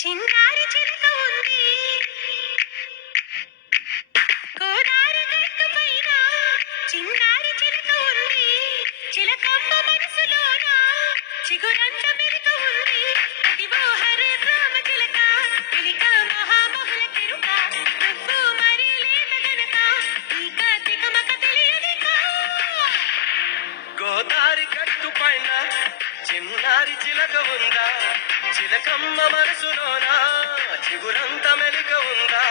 చిన్నారి చిలక ఉంది గోదారి గట్టు పైన, చిన్నారి చిలక ఉంది చిలకమ్మ మనసులోన, చిగురంత మెలిక ఉంది. ఇదిగో హరే రామ చిలక, చిలిక మహాబహుళ కెరుక, నువ్వు మరి లేత గనక నీక తికమక తెలియదిక. గోదారి గట్టు పైన చిన్నారి చిలక ఉందా, చిలకమ్మ మనసులోన చిగురంత మెలిక ఉందా.